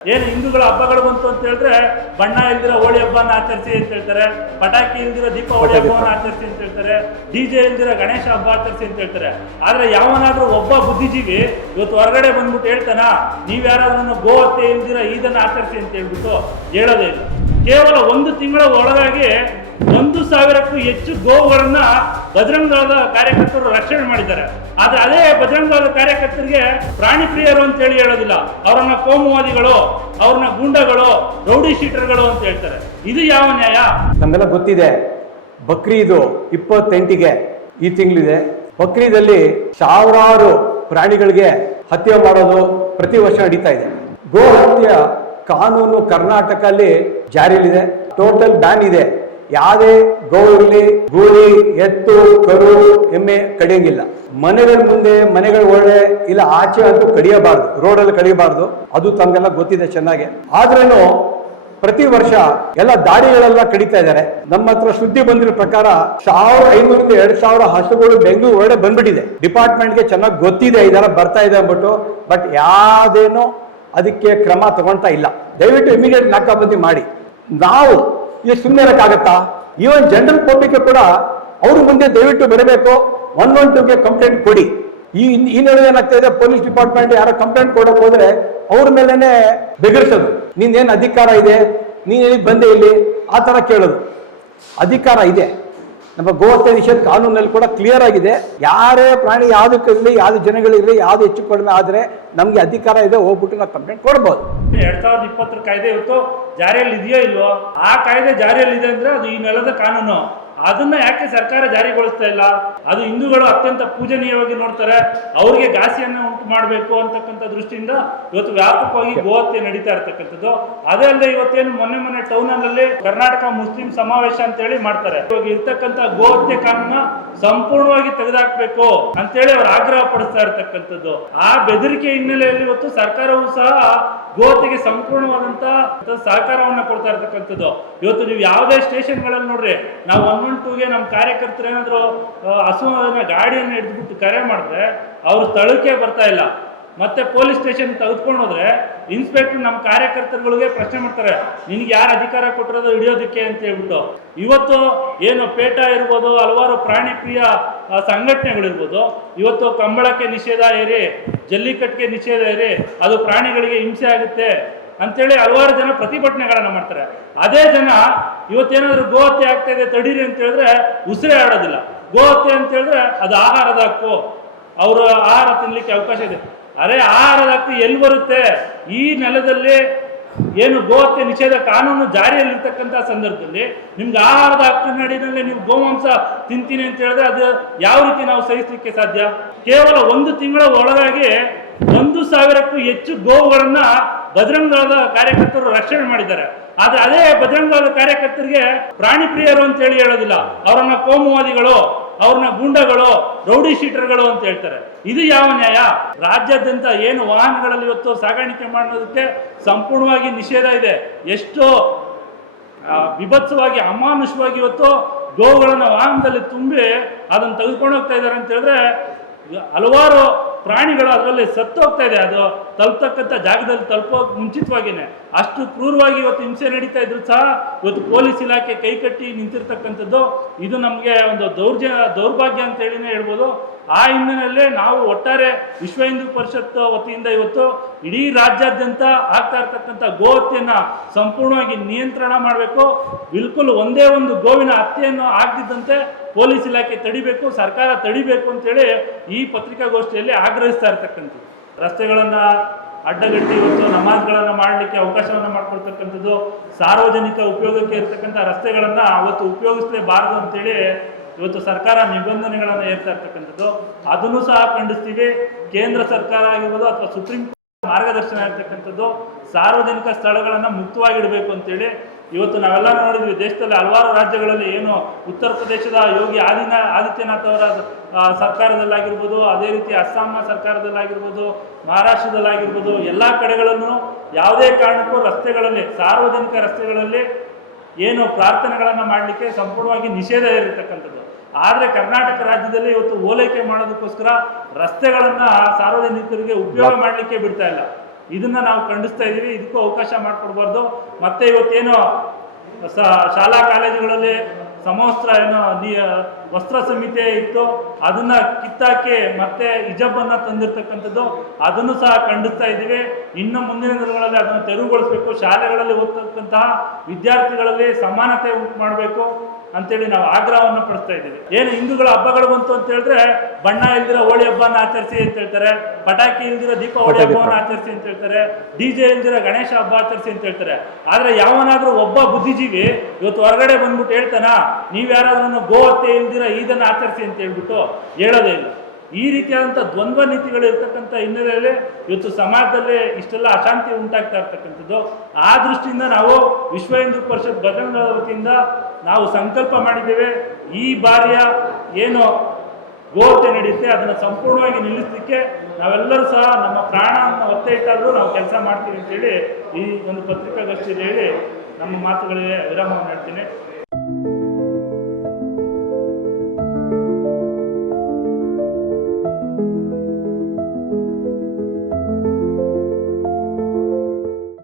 ಏನು ಹಿಂದೂಗಳ ಹಬ್ಬಗಳು ಬಂತು ಅಂತ ಹೇಳಿದ್ರೆ ಬಣ್ಣ ಇಲ್ದಿರೋ ಹೋಳಿ ಹಬ್ಬನ ಆಚರಿಸಿ ಅಂತ ಹೇಳ್ತಾರೆ, ಪಟಾಕಿ ಇಲ್ದಿರೋ ದೀಪಾವಳಿ ಹಬ್ಬವನ್ನು ಆಚರಿಸಿ ಅಂತ ಹೇಳ್ತಾರೆ, ಡಿಜೆ ಇಲ್ದಿರೋ ಗಣೇಶ ಹಬ್ಬ ಆಚರಿಸಿ ಅಂತ ಹೇಳ್ತಾರೆ. ಆದ್ರೆ ಯಾವನಾದ್ರೂ ಒಬ್ಬ ಬುದ್ಧಿಜೀವಿ ಇವತ್ತು ಹೊರಗಡೆ ಬಂದ್ಬಿಟ್ಟು ಹೇಳ್ತಾನ ನೀವ್ಯಾರಾದ್ರೂ ಗೋ ಹತ್ಯೆ ಇಲ್ದಿರೋ ಇದನ್ನ ಆಚರಿಸಿ ಅಂತ ಹೇಳ್ಬಿಟ್ಟು ಹೇಳೋದೇ ಇಲ್ಲ. ಕೇವಲ ಒಂದು ತಿಂಗಳ ಒಳಗಾಗಿ 1,000ಕ್ಕೂ ಹೆಚ್ಚು ಗೋವುಗಳನ್ನ ಬಜರಂಗ ದಳದ ಕಾರ್ಯಕರ್ತರು ರಕ್ಷಣೆ ಮಾಡಿದ್ದಾರೆ. ಆದ್ರೆ ಅದೇ ಬಜರಂಗ ದಳದ ಕಾರ್ಯಕರ್ತರಿಗೆ ಪ್ರಾಣಿ ಪ್ರಿಯರು ಅಂತ ಹೇಳೋದಿಲ್ಲ, ಅವರನ್ನ ಕೋಮುವಾದಿಗಳು, ಅವ್ರನ್ನ ಗೂಂಡಗಳು, ರೌಡಿ ಶೀಟರ್ಗಳು ಅಂತ ಹೇಳ್ತಾರೆ. ಇದು ಯಾವ ನ್ಯಾಯ? ನಮ್ಗೆಲ್ಲ ಗೊತ್ತಿದೆ, ಬಕ್ರೀದು 28ಗೆ ಈ ತಿಂಗಳಿದೆ. ಬಕ್ರೀದಲ್ಲಿ ಸಾವಿರಾರು ಪ್ರಾಣಿಗಳಿಗೆ ಹತ್ಯೆ ಮಾಡೋದು ಪ್ರತಿ ವರ್ಷ ನಡೀತಾ ಇದೆ. ಗೋ ಹತ್ಯೆ ಕಾನೂನು ಕರ್ನಾಟಕದಲ್ಲಿ ಜಾರಿಯಲ್ಲಿದೆ, ಟೋಟಲ್ ಬ್ಯಾನ್ ಇದೆ. ಯಾವುದೇ ಗೋ ಇರಲಿ, ಗೂಳಿ, ಎತ್ತು, ಕರು, ಎಮ್ಮೆ ಕಡಿಯಂಗಿಲ್ಲ. ಮನೆಗಳ ಮುಂದೆ, ಮನೆಗಳ ಒಳಗೆ ಇಲ್ಲ ಆಚೆ ಅಂತೂ ಕಡಿಯಬಾರ್ದು, ರೋಡಲ್ಲಿ ಕಡಿಯಬಾರ್ದು. ಅದು ತಮಗೆಲ್ಲ ಗೊತ್ತಿದೆ ಚೆನ್ನಾಗಿ. ಆದ್ರೇನು ಪ್ರತಿ ವರ್ಷ ಎಲ್ಲ ದಾರಿಗಳೆಲ್ಲ ಕಡಿತಾ ಇದ್ದಾರೆ. ನಮ್ಮ ಹತ್ರ ಸುದ್ದಿ ಬಂದಿರೋ ಪ್ರಕಾರ 1,500ರಿಂದ 2,000 ಹಸುಗಳು ಬೆಂಗಳೂರು ಒಳಗಡೆ ಬಂದ್ಬಿಟ್ಟಿದೆ. ಡಿಪಾರ್ಟ್ಮೆಂಟ್ಗೆ ಚೆನ್ನಾಗಿ ಗೊತ್ತಿದೆ ಇದೆಲ್ಲ ಬರ್ತಾ ಇದೆ ಅಂದ್ಬಿಟ್ಟು, ಬಟ್ ಯಾವ್ದೇನೋ ಅದಕ್ಕೆ ಕ್ರಮ ತಗೊಳ್ತಾ ಇಲ್ಲ. ದಯವಿಟ್ಟು ಇಮಿಡಿಯೇಟ್ ನಾಕಾಬಂದಿ ಮಾಡಿ. ನಾವು ಈಗ ಸುಮ್ಮನೆ ಇರೋಕ್ಕಾಗತ್ತಾ? ಈವನ್ ಜನರಲ್ ಪಬ್ಲಿಕ್ ಕೂಡ ಅವ್ರ ಮುಂದೆ ದಯವಿಟ್ಟು ಬರಬೇಕು. 112ಗೆ ಕಂಪ್ಲೇಂಟ್ ಕೊಡಿ. ಈ ನಡುವೆ ಏನಾಗ್ತಾ ಇದೆ, ಪೊಲೀಸ್ ಡಿಪಾರ್ಟ್ಮೆಂಟ್ ಯಾರೋ ಕಂಪ್ಲೇಂಟ್ ಕೊಡೋಕೆ ಹೋದ್ರೆ ಅವ್ರ ಮೇಲೇನೆ ಬೆದರಿಸೋದು. ನೀನೇನು ಅಧಿಕಾರ ಇದೆ, ನೀನು ಬಂದೆ ಇಲ್ಲಿ, ಆ ಥರ ಕೇಳೋದು. ಅಧಿಕಾರ ಇದೆ, ನಮ್ಮ ಗೋಹತ್ಯೆ ನಿಷೇಧ ಕಾನೂನಲ್ಲಿ ಕೂಡ ಕ್ಲಿಯರ್ ಆಗಿದೆ. ಯಾರೇ ಪ್ರಾಣಿ ಯಾವುದಕ್ಕಿರಲಿ, ಯಾವ್ದು ಜನಗಳಿರಲಿ, ಯಾವ್ದು ಹೆಚ್ಚು ಕಡಿಮೆ ಆದರೆ ನಮಗೆ ಅಧಿಕಾರ ಇದೆ, ಹೋಗ್ಬಿಟ್ಟು ನಾವು ಕಂಪ್ಲೇಂಟ್ ಕೊಡ್ಬೋದು. 2020 ಕಾಯ್ದೆ ಇವತ್ತು ಜಾರಿಯಲ್ಲಿ ಇದೆಯೋ ಇಲ್ವೋ? ಆ ಕಾಯ್ದೆ ಜಾರಿಯಲ್ಲಿ ಇದೆ ಅಂದ್ರೆ ಅದು ಈ ನೆಲದ ಕಾನೂನು. ಅದನ್ನ ಯಾಕೆ ಸರ್ಕಾರ ಜಾರಿಗೊಳಿಸ್ತಾ ಇಲ್ಲ? ಅದು ಹಿಂದೂಗಳು ಅತ್ಯಂತ ಪೂಜನೀಯವಾಗಿ ನೋಡ್ತಾರೆ, ಅವ್ರಿಗೆ ಘಾಸಿಯನ್ನ ಉಂಟು ಮಾಡಬೇಕು ಅಂತಕ್ಕಂಥ ದೃಷ್ಟಿಯಿಂದ ಇವತ್ತು ವ್ಯಾಪಕವಾಗಿ ಗೋಹತ್ಯೆ ನಡೀತಾ ಇರ್ತಕ್ಕಂಥದ್ದು. ಅದೇ ಅಲ್ಲದೆ ಇವತ್ತೇನು ಮೊನ್ನೆ ಟೌನಲ್ಲಿ ಕರ್ನಾಟಕ ಮುಸ್ಲಿಂ ಸಮಾವೇಶ ಅಂತ ಹೇಳಿ ಮಾಡ್ತಾರೆ. ಇವಾಗ ಇರ್ತಕ್ಕಂಥ ಗೋಹತ್ಯೆ ಕಾನೂನ ಸಂಪೂರ್ಣವಾಗಿ ತೆಗೆದುಹಾಕ್ಬೇಕು ಅಂತೇಳಿ ಅವ್ರು ಆಗ್ರಹ ಪಡಿಸ್ತಾ ಇರ್ತಕ್ಕಂಥದ್ದು. ಆ ಬೆದರಿಕೆ ಹಿನ್ನೆಲೆಯಲ್ಲಿ ಇವತ್ತು ಸರ್ಕಾರವೂ ಸಹ ಗೋಹತ್ಯೆಗೆ ಸಂಪೂರ್ಣವಾದಂತ ಸಹಕಾರವನ್ನ ಕೊಡ್ತಾ ಇರ್ತಕ್ಕಂಥದ್ದು. ಇವತ್ತು ನೀವು ಯಾವುದೇ ಸ್ಟೇಷನ್ಗಳಲ್ಲಿ ನೋಡ್ರಿ, ನಾವು 112ಗೆ ನಮ್ಮ ಕಾರ್ಯಕರ್ತರು ಏನಾದ್ರು ಹಸುವಿನ ಗಾಡಿಯನ್ನು ಹಿಡಿದ್ಬಿಟ್ಟು ಕರೆ ಮಾಡಿದ್ರೆ ಅವ್ರು ಸ್ಥಳಕ್ಕೆ ಬರ್ತಾ ಇಲ್ಲ. ಮತ್ತೆ ಪೊಲೀಸ್ ಸ್ಟೇಷನ್ ತೆಗೆದುಕೊಂಡು ಹೋದ್ರೆ ಇನ್ಸ್ಪೆಕ್ಟರ್ ನಮ್ಮ ಕಾರ್ಯಕರ್ತರುಗಳಿಗೆ ಪ್ರಶ್ನೆ ಮಾಡ್ತಾರೆ, ನಿನ್ಗೆ ಯಾರು ಅಧಿಕಾರ ಕೊಟ್ಟಿರೋದು ಹಿಡಿಯೋದಕ್ಕೆ ಅಂತ ಹೇಳ್ಬಿಟ್ಟು. ಇವತ್ತು ಏನು ಪೇಟ ಇರ್ಬೋದು, ಹಲವಾರು ಪ್ರಾಣಿ ಪ್ರಿಯ ಸಂಘಟನೆಗಳಿರ್ಬೋದು, ಇವತ್ತು ಕಂಬಳಕ್ಕೆ ನಿಷೇಧ ಏರಿ, ಜಲ್ಲಿಕಟ್ಟಿಗೆ ನಿಷೇಧ ಏರಿ, ಅದು ಪ್ರಾಣಿಗಳಿಗೆ ಹಿಂಸೆ ಆಗುತ್ತೆ ಅಂತೇಳಿ ಹಲವಾರು ಜನ ಪ್ರತಿಭಟನೆಗಳನ್ನ ಮಾಡ್ತಾರೆ. ಅದೇ ಜನ ಇವತ್ತೇನಾದ್ರೂ ಗೋಹತ್ಯೆ ಆಗ್ತಾ ಇದೆ ತಡೀರಿ ಅಂತ ಹೇಳಿದ್ರೆ ಉಸಿರೇ ಆಡೋದಿಲ್ಲ. ಗೋಹತ್ಯೆ ಅಂತ ಹೇಳಿದ್ರೆ ಅದು ಆಹಾರದ ಹಕ್ಕು, ಅವರು ಆಹಾರ ತಿನ್ಲಿಕ್ಕೆ ಅವಕಾಶ ಇದೆ. ಅರೆ ಆಹಾರದ ಹಕ್ಕು ಎಲ್ಲಿ ಬರುತ್ತೆ? ಈ ನೆಲದಲ್ಲಿ ಏನು ಗೋಹತ್ಯೆ ನಿಷೇಧ ಕಾನೂನು ಜಾರಿಯಲ್ಲಿರ್ತಕ್ಕಂಥ ಸಂದರ್ಭದಲ್ಲಿ ನಿಮ್ಗೆ ಆಹಾರದ ಹಕ್ಕಿನ ನಡಿನಲ್ಲಿ ನೀವು ಗೋಮಾಂಸ ತಿಂತೀನಿ ಅಂತ ಹೇಳಿದ್ರೆ ಅದು ಯಾವ ರೀತಿ ನಾವು ಸಹಿಸಲಿಕ್ಕೆ ಸಾಧ್ಯ? ಕೇವಲ ಒಂದು ತಿಂಗಳ ಒಳಗಾಗಿ 1,000ಕ್ಕೂ ಹೆಚ್ಚು ಗೋವುಗಳನ್ನ ಬಜರಂಗ ದಳದ ಕಾರ್ಯಕರ್ತರು ರಕ್ಷಣೆ ಮಾಡಿದ್ದಾರೆ. ಆದ್ರೆ ಅದೇ ಬಜರಂಗ ದಳದ ಕಾರ್ಯಕರ್ತರಿಗೆ ಪ್ರಾಣಿ ಪ್ರಿಯರು ಅಂತ ಹೇಳೋದಿಲ್ಲ, ಅವರನ್ನ ಕೋಮುವಾದಿಗಳು, ಅವ್ರನ್ನ ಗೂಂಡಗಳು, ರೌಡಿ ಶೀಟರ್ಗಳು ಅಂತ ಹೇಳ್ತಾರೆ. ಇದು ಯಾವ ನ್ಯಾಯ? ರಾಜ್ಯಾದ್ಯಂತ ಏನು ವಾಹನಗಳಲ್ಲಿ ಇವತ್ತು ಸಾಗಾಣಿಕೆ ಮಾಡೋದಕ್ಕೆ ಸಂಪೂರ್ಣವಾಗಿ ನಿಷೇಧ ಇದೆ. ಎಷ್ಟು ವಿಭತ್ಸವಾಗಿ, ಅಮಾನುಷವಾಗಿ ಇವತ್ತು ಗೋವುಗಳನ್ನ ವಾಹನದಲ್ಲಿ ತುಂಬಿ ಅದನ್ನು ತೆಗೆದುಕೊಂಡು ಹೋಗ್ತಾ ಇದ್ದಾರೆ ಅಂತ ಹೇಳಿದ್ರೆ ಹಲವಾರು ಪ್ರಾಣಿಗಳು ಅದರಲ್ಲಿ ಸತ್ತು ಹೋಗ್ತಾ ಇದೆ. ಅದು ತಲುಪತಕ್ಕಂಥ ಜಾಗದಲ್ಲಿ ತಲುಪೋಕೆ ಮುಂಚಿತವಾಗಿಯೇ ಅಷ್ಟು ಕ್ರೂರವಾಗಿ ಇವತ್ತು ಹಿಂಸೆ ನಡೀತಾ ಇದ್ರು ಸಹ ಇವತ್ತು ಪೊಲೀಸ್ ಇಲಾಖೆ ಕೈಕಟ್ಟಿ ನಿಂತಿರ್ತಕ್ಕಂಥದ್ದು ಇದು ನಮಗೆ ಒಂದು ದೌರ್ಭಾಗ್ಯ ಅಂತ ಹೇಳಿನೇ ಹೇಳ್ಬೋದು. ಆ ಹಿನ್ನೆಲೆಯಲ್ಲಿ ನಾವು ಒಟ್ಟಾರೆ ವಿಶ್ವ ಹಿಂದೂ ಪರಿಷತ್ ವತಿಯಿಂದ ಇವತ್ತು ಇಡೀ ರಾಜ್ಯಾದ್ಯಂತ ಆಗ್ತಾ ಇರ್ತಕ್ಕಂಥ ಗೋಹತ್ಯೆಯನ್ನ ಸಂಪೂರ್ಣವಾಗಿ ನಿಯಂತ್ರಣ ಮಾಡಬೇಕು. ಬಿಲ್ಕುಲ್ ಒಂದೇ ಒಂದು ಗೋವಿನ ಹತ್ಯೆಯನ್ನು ಆಗದಿದ್ದಂತೆ ಪೊಲೀಸ್ ಇಲಾಖೆ ತಡಿಬೇಕು, ಸರ್ಕಾರ ತಡಿಬೇಕು ಅಂತೇಳಿ ಈ ಪತ್ರಿಕಾಗೋಷ್ಠಿಯಲ್ಲಿ ಆಗ್ರಹಿಸ್ತಾ ಇರ್ತಕ್ಕಂಥದ್ದು. ರಸ್ತೆಗಳನ್ನ ಅಡ್ಡಗಟ್ಟಿ ಇವತ್ತು ನಮಾಜ್ಗಳನ್ನು ಮಾಡಲಿಕ್ಕೆ ಅವಕಾಶವನ್ನು ಮಾಡಿಕೊಡ್ತಕ್ಕಂಥದ್ದು, ಸಾರ್ವಜನಿಕ ಉಪಯೋಗಕ್ಕೆ ಇರ್ತಕ್ಕಂಥ ರಸ್ತೆಗಳನ್ನ ಅವತ್ತು ಉಪಯೋಗಿಸಲೇಬಾರದು ಅಂತೇಳಿ ಇವತ್ತು ಸರ್ಕಾರ ನಿಬಂಧನೆಗಳನ್ನು ಏರ್ತಾ ಇರ್ತಕ್ಕಂಥದ್ದು. ಅದನ್ನು ಸಹ ಖಂಡಿಸ್ತೀವಿ. ಕೇಂದ್ರ ಸರ್ಕಾರ ಆಗಿರ್ಬೋದು ಅಥವಾ ಸುಪ್ರೀಂ ಕೋರ್ಟ್ ಮಾರ್ಗದರ್ಶನ ಇರ್ತಕ್ಕಂಥದ್ದು ಸಾರ್ವಜನಿಕ ಸ್ಥಳಗಳನ್ನು ಮುಕ್ತವಾಗಿಡಬೇಕು ಅಂತೇಳಿ ಇವತ್ತು ನಾವೆಲ್ಲ ನೋಡಿದ್ವಿ. ದೇಶದಲ್ಲಿ ಹಲವಾರು ರಾಜ್ಯಗಳಲ್ಲಿ ಏನು ಉತ್ತರ ಪ್ರದೇಶದ ಯೋಗಿ ಆದಿತ್ಯನಾಥ್ ಅವರ ಸರ್ಕಾರದಲ್ಲಾಗಿರ್ಬೋದು, ಅದೇ ರೀತಿ ಅಸ್ಸಾಂನ ಸರ್ಕಾರದಲ್ಲಾಗಿರ್ಬೋದು, ಮಹಾರಾಷ್ಟ್ರದಲ್ಲಾಗಿರ್ಬೋದು, ಎಲ್ಲ ಕಡೆಗಳಲ್ಲೂ ಯಾವುದೇ ಕಾರಣಕ್ಕೂ ರಸ್ತೆಗಳಲ್ಲಿ, ಸಾರ್ವಜನಿಕ ರಸ್ತೆಗಳಲ್ಲಿ ಏನು ಪ್ರಾರ್ಥನೆಗಳನ್ನು ಮಾಡಲಿಕ್ಕೆ ಸಂಪೂರ್ಣವಾಗಿ ನಿಷೇಧ ಇರತಕ್ಕಂಥದ್ದು. ಆದರೆ ಕರ್ನಾಟಕ ರಾಜ್ಯದಲ್ಲಿ ಇವತ್ತು ಓಲೈಕೆ ಮಾಡೋದಕ್ಕೋಸ್ಕರ ರಸ್ತೆಗಳನ್ನು ಸಾರ್ವಜನಿಕರಿಗೆ ಉಪಯೋಗ ಮಾಡಲಿಕ್ಕೆ ಬಿಡ್ತಾ ಇಲ್ಲ. ಇದನ್ನ ನಾವು ಖಂಡಿಸ್ತಾ ಇದ್ದೀವಿ. ಇದಕ್ಕೂ ಅವಕಾಶ ಮಾಡಿಕೊಡ್ಬಾರ್ದು. ಮತ್ತೆ ಇವತ್ತೇನೋ ಶಾಲಾ ಕಾಲೇಜುಗಳಲ್ಲಿ ಸಮವಸ್ತ್ರ ವಸ್ತ್ರ ಸಂಹಿತೆ ಇತ್ತು, ಅದನ್ನ ಕಿತ್ತಾಕಿ ಮತ್ತೆ ಹಿಜಾಬನ್ನ ತಂದಿರ್ತಕ್ಕಂಥದ್ದು, ಅದನ್ನು ಸಹ ಖಂಡಿಸ್ತಾ ಇದ್ದೀವಿ. ಇನ್ನು ಮುಂದಿನ ದಿನಗಳಲ್ಲಿ ಅದನ್ನು ತೆರವುಗೊಳಿಸಬೇಕು. ಶಾಲೆಗಳಲ್ಲಿ ಓದ್ತಕ್ಕಂತಹ ವಿದ್ಯಾರ್ಥಿಗಳಲ್ಲಿ ಸಮಾನತೆ ಉಂಟು ಮಾಡಬೇಕು ಅಂತೇಳಿ ನಾವು ಆಗ್ರಹವನ್ನು ಪಡಿಸ್ತಾ ಇದ್ದೀವಿ. ಏನು ಹಿಂದೂಗಳ ಹಬ್ಬಗಳು ಬಂತು ಅಂತ ಹೇಳಿದ್ರೆ ಬಣ್ಣ ಇಲ್ದಿರೋ ಹೋಳಿ ಹಬ್ಬನ ಆಚರಿಸಿ ಅಂತ ಹೇಳ್ತಾರೆ, ಪಟಾಕಿ ಇಲ್ದಿರೋ ದೀಪಾವಳಿ ಹಬ್ಬವನ್ನು ಆಚರಿಸಿ ಅಂತ ಹೇಳ್ತಾರೆ, DJ ಇಲ್ದಿರೋ ಗಣೇಶ ಹಬ್ಬ ಆಚರಿಸಿ ಅಂತ ಹೇಳ್ತಾರೆ. ಆದ್ರೆ ಯಾವನಾದ್ರೂ ಒಬ್ಬ ಬುದ್ಧಿಜೀವಿ ಇವತ್ತು ಹೊರಗಡೆ ಬಂದ್ಬಿಟ್ಟು ಹೇಳ್ತಾನ, ನೀವ್ ಯಾರಾದ್ರೂ ಗೋ ಹತ್ಯೆ ಇಲ್ದಿರೋ ಇದನ್ನ ಆಚರಿಸಿ ಅಂತ ಹೇಳ್ಬಿಟ್ಟು ಹೇಳೋದೇ ಇಲ್ಲ. ಈ ರೀತಿಯಾದಂಥ ದ್ವಂದ್ವ ನೀತಿಗಳು ಇರ್ತಕ್ಕಂಥ ಹಿನ್ನೆಲೆಯಲ್ಲಿ ಇವತ್ತು ಸಮಾಜದಲ್ಲಿ ಇಷ್ಟೆಲ್ಲ ಅಶಾಂತಿ ಉಂಟಾಗ್ತಾ ಇರ್ತಕ್ಕಂಥದ್ದು. ಆ ದೃಷ್ಟಿಯಿಂದ ನಾವು ವಿಶ್ವ ಹಿಂದೂ ಪರಿಷತ್ ಬಜರಂಗ ವತಿಯಿಂದ ನಾವು ಸಂಕಲ್ಪ ಮಾಡಿದ್ದೇವೆ, ಈ ಬಾರಿಯ ಏನು ಗೋಹತ್ಯೆ ನಡೆಯುತ್ತೆ ಅದನ್ನು ಸಂಪೂರ್ಣವಾಗಿ ನಿಲ್ಲಿಸಲಿಕ್ಕೆ ನಾವೆಲ್ಲರೂ ಸಹ ನಮ್ಮ ಪ್ರಾಣವನ್ನು ಒತ್ತೆ ಇಟ್ಟಾದರೂ ನಾವು ಕೆಲಸ ಮಾಡ್ತೀವಿ ಅಂತೇಳಿ ಈ ಒಂದು ಪತ್ರಿಕಾಗೋಷ್ಠಿಯಲ್ಲಿ ಹೇಳಿ ನಮ್ಮ ಮಾತುಗಳಿಗೆ ವಿರಾಮವನ್ನು ಹೇಳ್ತೀನಿ.